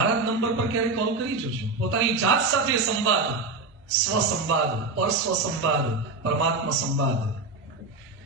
મારા નંબર પર ક્યારે કોલ કરી જોજો. પોતાની જાત સાથે સંવાદ, સ્વસંવાદ, પરસ્વ સંવાદ, પરમાત્મા સંવાદ.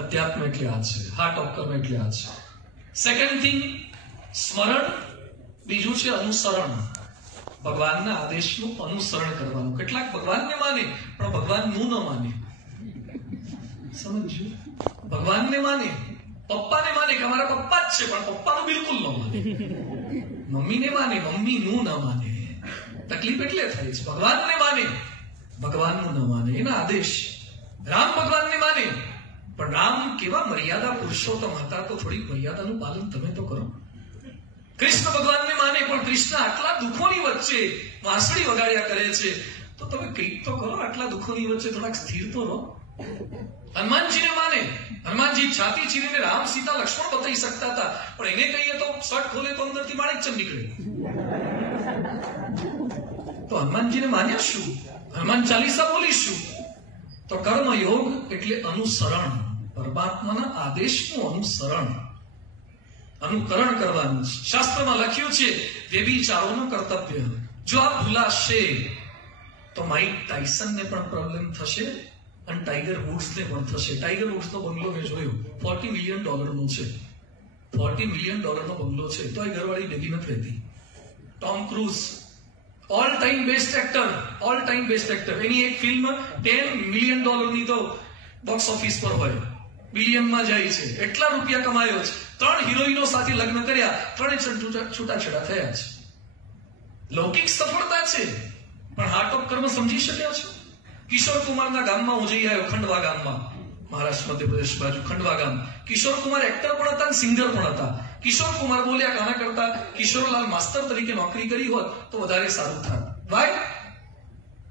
અધ્યાત્મ એટલે આ છે, હાર્ટ ઓફ કર્મ એટલે આ છે. સેકન્ડ થિંગ સ્મરણ, બીજું છે અનુસરણ. ભગવાનના આદેશનું અનુસરણ કરવાનું. કેટલાક ભગવાનને માને પણ ભગવાનનું ન માને. સમજ્યું? ભગવાનને માને, પપ્પાને માને કે અમારા પપ્પા જ છે, પણ પપ્પાનું બિલકુલ ન માને. મમ્મીને માને, મમ્મીનું ન માને. તકલીફ એટલે થાય છે. ભગવાનને માને, ભગવાનનું ન માને. એના આદેશ. રામ ભગવાનને માને, પણ રામ કેવા મર્યાદા પુરુષોત્તમ હતા, તો થોડી મર્યાદાનું પાલન તમે તો કરો. કૃષ્ણ ભગવાનને માને, પણ કૃષ્ણ આટલા દુઃખોની વચ્ચે વાંસળી વગાડ્યા કરે છે, તો તમે કંઈક તો કરો. આટલા દુઃખોની વચ્ચે થોડાક સ્થિર તો રહો. હનુમાનજીને માને, હનુમાનજી છાતી ચીરીને રામ સીતા લક્ષ્મણ બતાવી શકતા હતા, પણ એને કહીએ તો શર્ટ ખોલે તો અંદરથી માણેકચંદ નીકળે. તો હનુમાનજીને માન્યા શું? હનુમાન ચાલીસા બોલીશું. તો કર્મયોગ એટલે અનુસરણ, પરમાત્માના આદેશનું અનુસરણ, અનુકરણ કરવાનું. શાસ્ત્રમાં લખ્યું છે વ્યભિચારોનું કર્તવ્ય. જો આ ભૂલાશે તો માઇક ટાયસનને પણ પ્રોબ્લેમ થશે અને ટાઈગર વુડ્સને પણ થશે. ટાઈગર વુડ્સનો બંગલો મેં જોયો, $40 મિલિયન છે. $40 મિલિયન બંગલો છે, તો એ ઘરવાળી ભેગી નથી રહેતી. Tom Cruise all time best actor, all time best actor. એની એક ફિલ્મ $10 મિલિયન તો બોક્સ ઓફિસ પર હોય, બિલિયનમાં જાય છે. એટલા રૂપિયા કમાયો છે. 3 હિરોઈનો સાથે લગ્ન કર્યા, 3 છૂટાછેડા થયા છે. લૌકિક સફળતા છે, પણ હાર્ટ ઓફ કર્મ સમજી શક્યા છે. કિશોર કુમારના ગામમાં હું જઈ આવ્યો, ખંડવા ગામમાં, મહારાષ્ટ્ર મધ્યપ્રદેશ બાજુ ખંડવા ગામ. કિશોર કુમાર એક્ટર પણ હતા અને સિંગર પણ હતા. કિશોર કુમાર બોલ્યા કે આના કરતા કિશોરલાલ માસ્તર તરીકે નોકરી કરી હોત તો વધારે સારું થાત. વાય?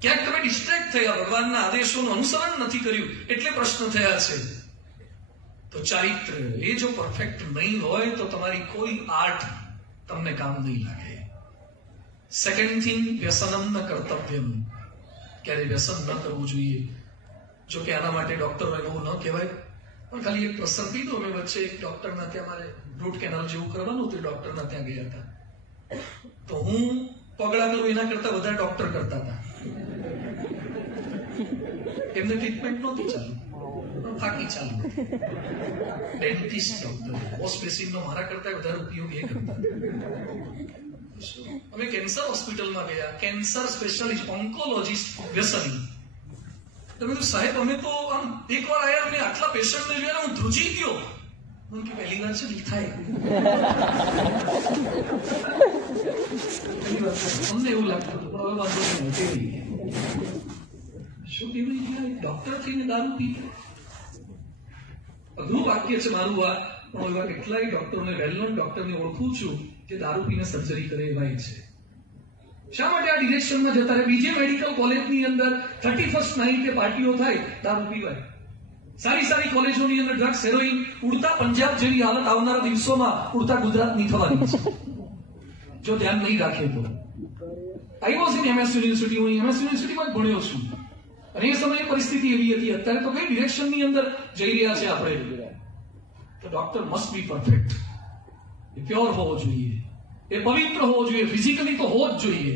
ક્યાંક તમે ડિસ્ટ્રેક્ટ થયા, ભગવાનના આદેશોનું અનુસરણ નથી કર્યું, એટલે પ્રશ્ન થયા છે. તો ચારિત્ર એ જો પરફેક્ટ નહીં હોય તો તમારી કોઈ આર્ટ તમને કામ નહીં લાગે. સેકન્ડ થિંગ વ્યસનમ ન કર્તવ્યમ. ક્યારે વ્યસન ન કરવું જોઈએ. જો કે આના માટે ડોક્ટરો એવું ન કહેવાય, પણ ખાલી એક પ્રસંગ કીધો. અમે વચ્ચે એક ડોક્ટરના ત્યાં મારે રૂટ કેનાલ જેવું કરવાનું હતું, ડોક્ટરના ત્યાં ગયા હતા. તો હું પગલા કરું એના કરતા વધારે ડોક્ટર કરતા હતા. એમને ટ્રીટમેન્ટ નહોતી ચાલુ, પણ ફાકી ચાલુ. ડેન્ટિસ્ટ ડોક્ટર વોશ બેસિનનો મારા કરતા વધારે ઉપયોગ એ કરતા. અમે કેન્સર હોસ્પિટલમાં ગયા, કેન્સર સ્પેશિયાલિસ્ટ, ઓન્કોલોજીસ્ટ, વ્યસની. તમે તો સાહેબ અમે તો આમ એકવાર આયા અને આટલા પેશન્ટને જોયા હું ધ્રુજી ગયો. હું કે પહેલી વાર છે થાય, અમને એવું લાગતું હતું, પણ હવે વાંધો નહીં. શું કેવું ડોક્ટર થઈને દારૂ પી? અઘરું વાક્ય છે મારું આ, પણ એવા કેટલાય ડોક્ટરોને, વેલ નોન ડોક્ટરને ઓળખું છું જે દારૂ પીને સર્જરી કરે એવા છે. શા માટે આ ડિરેક્શનમાં જતા રહે? બીજે મેડિકલ કોલેજની અંદર 31st નાઇટે પાર્ટીઓ થાય, દારૂ પીવાય. સારી સારી કોલેજોની અંદર ડ્રગ્સ, હેરોઇન ઉડતા પંજાબ જેવી હાલત આવનારા દિવસોમાં ઉડતા ગુજરાતની થવાની છે, જો ધ્યાન નહીં રાખે તો. I was in MS university, હું MS યુનિવર્સિટીમાં જ ભણ્યો છું, અને એ સમયે પરિસ્થિતિ એવી હતી. અત્યારે તો કઈ ડિરેક્શનની અંદર જઈ રહ્યા છે આપણે? તો doctor must be perfect. A pure હોવો જોઈએ, એ પવિત્ર હોવો જોઈએ, ફિઝિકલી તો હોવો જ જોઈએ,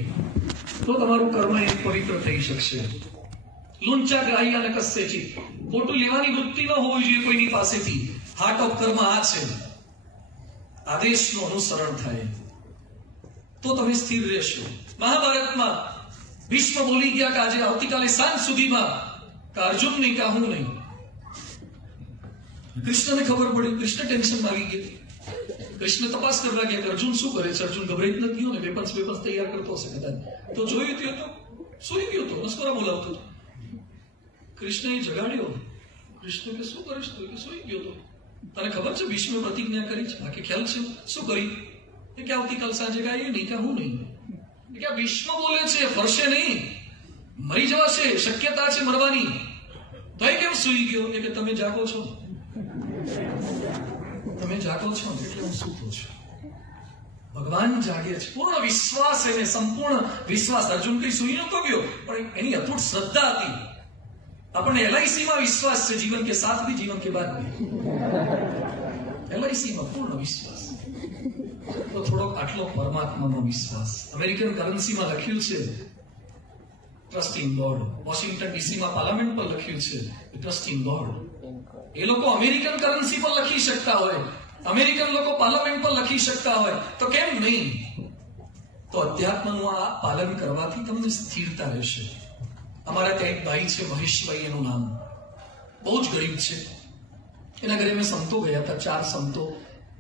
તો તમારું કર્મ એ પવિત્ર થઈ શકશે. લુંચા ગ્રાહી અને કસ્સેચી, ખોટું લેવાની વૃત્તિ ન હોવી જોઈએ કોઈની પાસેથી. હાર્ટ ઓફ કર્મ આ છે. આદેશનું અનુસરણ થાય તો તમે સ્થિર રહેશો. મહાભારતમાં ભીષ્મ બોલી ગયા કે આજે આવતીકાલે સાંજ સુધીમાં અર્જુન નહીં કે હું નહીં. કૃષ્ણને ખબર પડી, કૃષ્ણ ટેન્શનમાં આવી ગયા. કૃષ્ણ તપાસ કરવા ગયા કે અર્જુન શું કરે છે. અર્જુન ગભરાઈ જ નથી ગયો ને, વેપન્સ તૈયાર કરતો હશે કદાચ. તો જોયું તો સુઈ ગયો હતો, નસ્કોરા બોલાવતો હતો. કૃષ્ણએ જગાડ્યો. કૃષ્ણ કે શું કરીશ તું? કે સુઈ ગયો હતો. તને ખબર છે ભીષ્મે પ્રતિજ્ઞા કરી છે? બાકી ખ્યાલ છે શું કરી? કે આવતીકાલ સાંજે ગાય નહીં કે હું નહીં. કે ભીષ્મ બોલે છે ફરશે નહીં, મરી જવાશે, શક્યતા છે મરવાની, તો એ કેમ સુઈ ગયો? કે તમે જાગો છો, તમે જાગો છો એટલે હું સૂતો છું. ભગવાન જાગે છે. પૂર્ણ વિશ્વાસ, એને સંપૂર્ણ વિશ્વાસ. અર્જુન કઈ સુઈ નતો ગયો, પણ એની અતૂટ શ્રદ્ધા હતી. આપણને LICમાં વિશ્વાસ છે, જીવન કે સાથ ભી જીવન કે બાદ ભી. LICમાં પૂર્ણ વિશ્વાસ. તો થોડોક આટલો પરમાત્માનો વિશ્વાસ. અમેરિકન કરન્સીમાં લખ્યું છે ટ્રસ્ટ ઇન ગોડ. વોશિંગ્ટન ડીસીમાં પાર્લામેન્ટ પર લખ્યું છે ટ્રસ્ટ ઇન ગોડ. એ લોકો અમેરિકન કરન્સી પર લખી શકતા હોય, અમેરિકન લોકો પાર્લામેન્ટ પર લખી શકતા હોય, તો કેમ નહીં? તો અધ્યાત્મનું આ પાલન કરવાથી તમને સ્થિરતા રહેશે. અમારા ત્યાં એક ભાઈ છે, મહેશભાઈ એનું નામ, બહુ જ ગરીબ છે. એના ઘરે મેં સંતો ગયા હતા, 4 સંતો.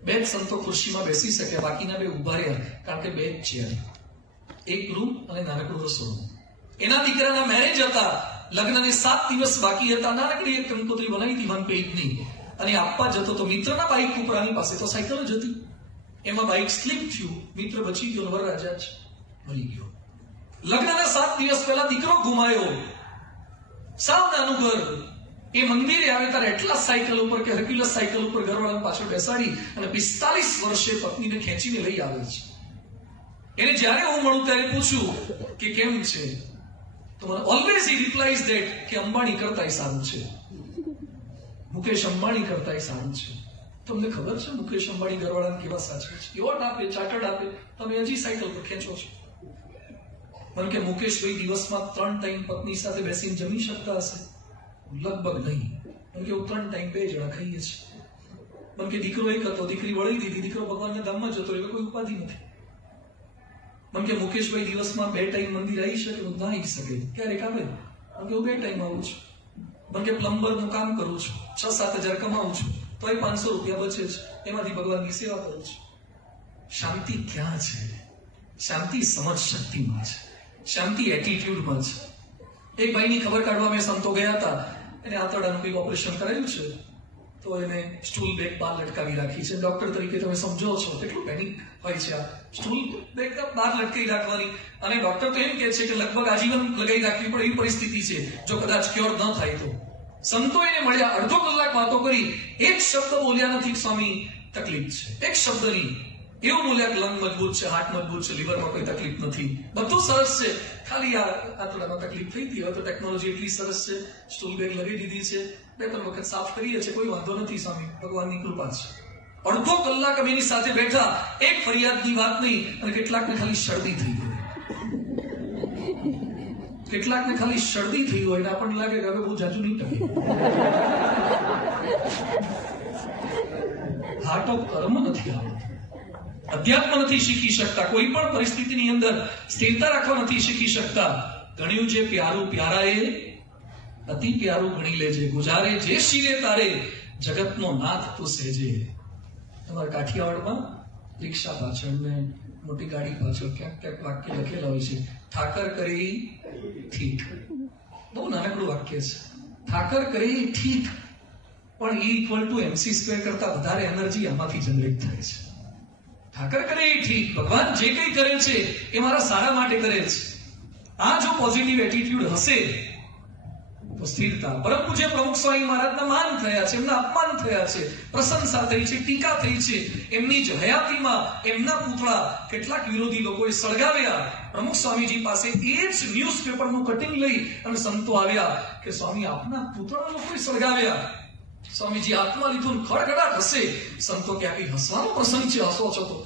2 સંતો ખુરશીમાં બેસી શકે, બાકીના 2 ઉભા રહ્યા, કારણ કે 2 ચેર, 1 રૂમ અને નાનકડું રસોડું. એના દીકરાના મેરેજ હતા, લગ્નને 7 દિવસ બાકી હતા. નાનકડી એક કંકોત્રી બનાવી હતી 1 પેજની, અને આપવા જતો તો મિત્રના બાઇક ઉપર, આની પાસે તો સાયકલ જ હતી. એમાં બાઇક સ્લીપ થયું, મિત્ર બચી ગયો, વરરાજા જ મરી ગયો. લગ્નના 7 દિવસ પહેલા દીકરો ગુમાયો, સાવ નાનું ઘર. એ મંદિરે આવે ત્યારે એટલા સાયકલ ઉપર કે હર્ક્યુલસ સાયકલ ઉપર ઘરવાળાને પાછળ બેસાડી અને 45 વર્ષે પત્નીને ખેંચીને લઈ આવે છે. એને જ્યારે હું મળું ત્યારે પૂછું કે કેમ છે, તો મને ઓલવેઝ હી રિપ્લાઇઝ ધેટ કે અંબાણી કરતાય સારું છે, મુકેશ અંબાણી કરતાય સારું છે. તમને ખબર છે મુકેશ અંબાણી ઘરવાળાને કેવા સાચવે છે? યોટ આપે, ચાર્ટર્ડ આપે, તમે હજી સાયકલ પર ખેંચો છો. મને કે મુકેશભાઈ દિવસમાં 3 ટાઈમ પત્ની સાથે બેસીને જમી શકતા હશે? લગભગ નહીં. મને કે 3 ટાઈમ 2 જણા ખાઈએ છીએ. મને કે દીકરો એક હતો, દીકરી વળી દીધી, દીકરો ભગવાનના ધામમાં જતો, એટલે કોઈ ઉપાધિ નથી. મને કે મુકેશભાઈ દિવસમાં 2 ટાઈમ મંદિર આવી શકે? ના આવી શકે. ક્યારેક આવે. મને કે હું 2 ટાઈમ આવું છું. મને કે પ્લમ્બરનું કામ કરું છું, 6-7 હજાર કમાવું છું, તોય 500 રૂપિયા બચે છે, એમાંથી ભગવાનની સેવા કરું છું. શાંતિ ક્યાં છે? શાંતિ સમજ શક્તિમાં છે, શાંતિ એટીટ્યુડમાં છે. એક ભાઈની ખબર કાઢવા મેં સંતો ગયા હતા. એને આંતરડાનું કંઈક ઓપરેશન કરાયું છે, તો એને સ્ટૂલ બેગ બહાર લટકાવી રાખી છે. ડોક્ટર તરીકે તમે સમજો છો કેટલું પેનિક હોય છે. આ સ્ટૂલ બેગ બહાર લટકાવી રાખવાની, અને ડોક્ટર તો એમ કહે છે કે લગભગ આજીવન લગાવી રાખવી પડે એવી પરિસ્થિતિ છે, જો કદાચ ક્યોર ન થાય તો. સંતો એને મળ્યા, અડધો કલાક વાતો કરી, એક શબ્દ બોલ્યા નથી સ્વામી તકલીફ છે, એક શબ્દ નહીં. એવું બોલ્યા કે લંગ મજબૂત છે, હાર્ટ મજબૂત છે, લીવરમાં કોઈ તકલીફ નથી, બધું સરસ છે, ખાલી આ આંતરડામાં તકલીફ થઈ હતી. હવે તો ટેકનોલોજી એટલી સરસ છે, સ્ટૂલ બેગ લગાવી દીધી છે, 2-3 વખત સાફ કરીએ છીએ, કોઈ વાંધો નથી સ્વામી, ભગવાનની કૃપા છે. અડધો કલાક અમે એની સાથે બેઠા, એક ફરિયાદની વાત નહીં, અને કેટલાકને ખાલી શરદી થઈ ગઈ, કેટલાકને ખાલી શરદી થઈ હોય, અને આપણને લાગે કે હવે બહુ જાજુ નહીં ટકે. હાર્ટ ઓફ કર્મ નથી આવતું, અધ્યાત્મ નથી શીખી શકતા, કોઈ પણ પરિસ્થિતિની અંદર સ્થિરતા રાખવા નથી શીખી શકતા. ગણ્યું જે પ્યારું પ્યારાએ અતિ પ્યારું ગણી લેજે, ગુજારે જે શિરે તારે જગતનો નાથ તું સેજે. તમારા કાઠિયાવાડમાં રિક્ષા પાછળ ને મોટી ગાડી પાછળ ક્યાંક ક્યાંક વાક્ય લખેલા હોય છે, ઠાકર કરી ઠીક. બહુ નાનકડું વાક્ય છે, ઠાકર કરી ઠીક, પણ E = mc² કરતા વધારે એનર્જી આમાંથી જનરેટ થાય છે. ઠાકર કરે એ ઠીક, ભગવાન જે કંઈ કરે છે એ મારા સારા માટે કરે છે. આ જો પોઝિટિવ એટીટ્યુડ હશે તો સ્થિરતા. પરમ પૂજ્ય પ્રમુખ સ્વામી મહારાજના માન થયા છે, એમના અપમાન થયા છે, પ્રશંસા થઈ છે, ટીકા થઈ છે. એમની જ હયાતીમાં એમના પૂતળા કેટલાક વિરોધી લોકોએ સળગાવ્યા. પ્રમુખ સ્વામીજી પાસે એ જ ન્યૂઝપેપરનું કટિંગ લઈ અને સંતો આવ્યા કે સ્વામી આપના પૂતળા લોકોએ સળગાવ્યા. સ્વામીજી હાથમાં લીધું, ખડખડાટ હશે. સંતો કે આ કઈ હસવાનો પ્રસંગ છે, હસો છો તો?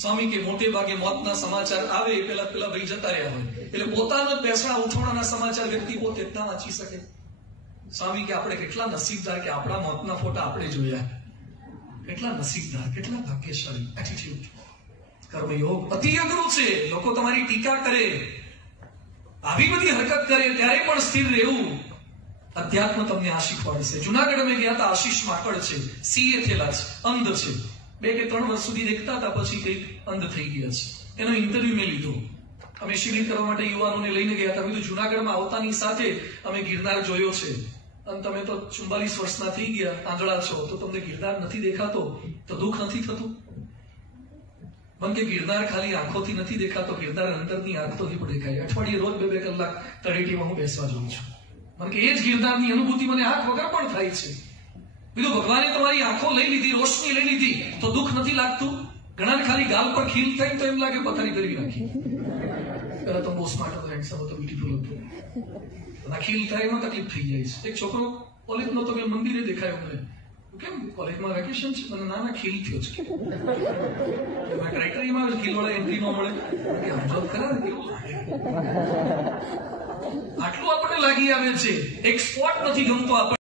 સ્વામી કે મોટે ભાગે મોતના સમાચાર આવે પેલા ભાઈ જતા રહ્યા હોય, એટલે પોતાના બેસણા ઉઠવાના સમાચાર વ્યક્તિ પોતે ના વાંચી શકે. સ્વામી કે આપણે કેટલા નસીબદાર કે આપણા મોતના ફોટા આપણે જોયા. કેટલા નસીબદાર, કેટલા ભાગ્યશાળી. એટીટ્યુડ, કર્મયોગ અતિ અઘરું છે. લોકો તમારી ટીકા કરે, આવી બધી હરકત કરે, ત્યારે પણ સ્થિર રહેવું. અધ્યાત્મ તમને આ શીખવાડશે. જુનાગઢ અમે ગયા હતા, આશીષ માકડ છે, CA થયેલા છે, અંધ છે, 2 કે 3 વર્ષ સુધી દેખતા હતા, પછી કંઈક અંધ થઈ ગયા છે. એનો ઇન્ટરવ્યુ મેં લીધો. અમે શિબિર કરવા માટે યુવાનોને લઈને ગયા હતા. બીજું જુનાગઢમાં આવતાની સાથે અમે ગિરનાર જોયો છે, અને તમે તો 44 વર્ષના થઈ ગયા, આંધળા છો, તો તમને ગિરનાર નથી દેખાતો તો દુઃખ નથી થતું? મને કે ગિરનાર ખાલી આંખોથી નથી દેખાતો, ગિરનાર અંદરની આંખોથી પણ દેખાય. અઠવાડિયે રોજ 2-2 કલાક તળેટીમાં હું બેસવા જાઉં છું. મને કે એ જ ગિરનારની અનુભૂતિ મને આંખ વગર પણ થાય છે. બીજું ભગવાને તમારી આંખો લઈ લીધી, રોશની લઈ લીધી, તો દુઃખ નથી લાગતું? ઘણાને ખાલી ગાલ પર ખીલ થાય તો એમ લાગે પથારી કરી નાખી. પેલા તો બહુ સ્માર્ટ હતો, હેન્ડસમ હતો, બ્યુટીફુલ હતો. ખીલ થાય એમાં તકલીફ થઈ જાય છે. એક છોકરો કોલેજનો તો મંદિરે દેખાયો મને, કેમ કોલેજમાં વેકેશન છે? મને નાના ખીલ થયો છે. ક્રાઇટેરિયામાં આવે ખીલ વાળા એન્ટ્રી ન મળે સમજો ખરા ને કેવું લાગે. આટલું આપણને લાગી આવે છે. એક સ્પોટ નથી ગમતો આપણને.